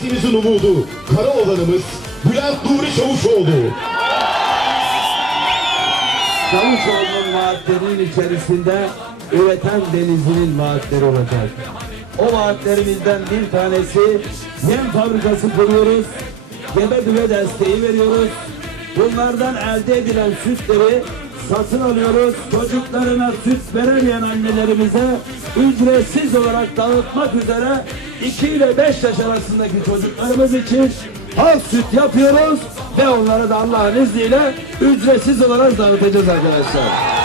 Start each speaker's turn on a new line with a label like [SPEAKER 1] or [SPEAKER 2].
[SPEAKER 1] Köyümüzün umudu, Karaoğlan'ımız Bülent Nuri Çavuşoğlu.
[SPEAKER 2] Çavuşoğlu'nun vaatlerinin içerisinde üreten denizinin vaatleri olacak. O vaatlerimizden bir tanesi yem fabrikası kuruyoruz. Gebe düve desteği veriyoruz. Bunlardan elde edilen sütleri satın alıyoruz. Çocuklarına süt veremeyen annelerimize ücretsiz olarak dağıtmak üzere 2 ile 5 yaş arasındaki çocuklarımız için halk süt yapıyoruz ve onları da Allah'ın izniyle ücretsiz olarak dağıtacağız arkadaşlar.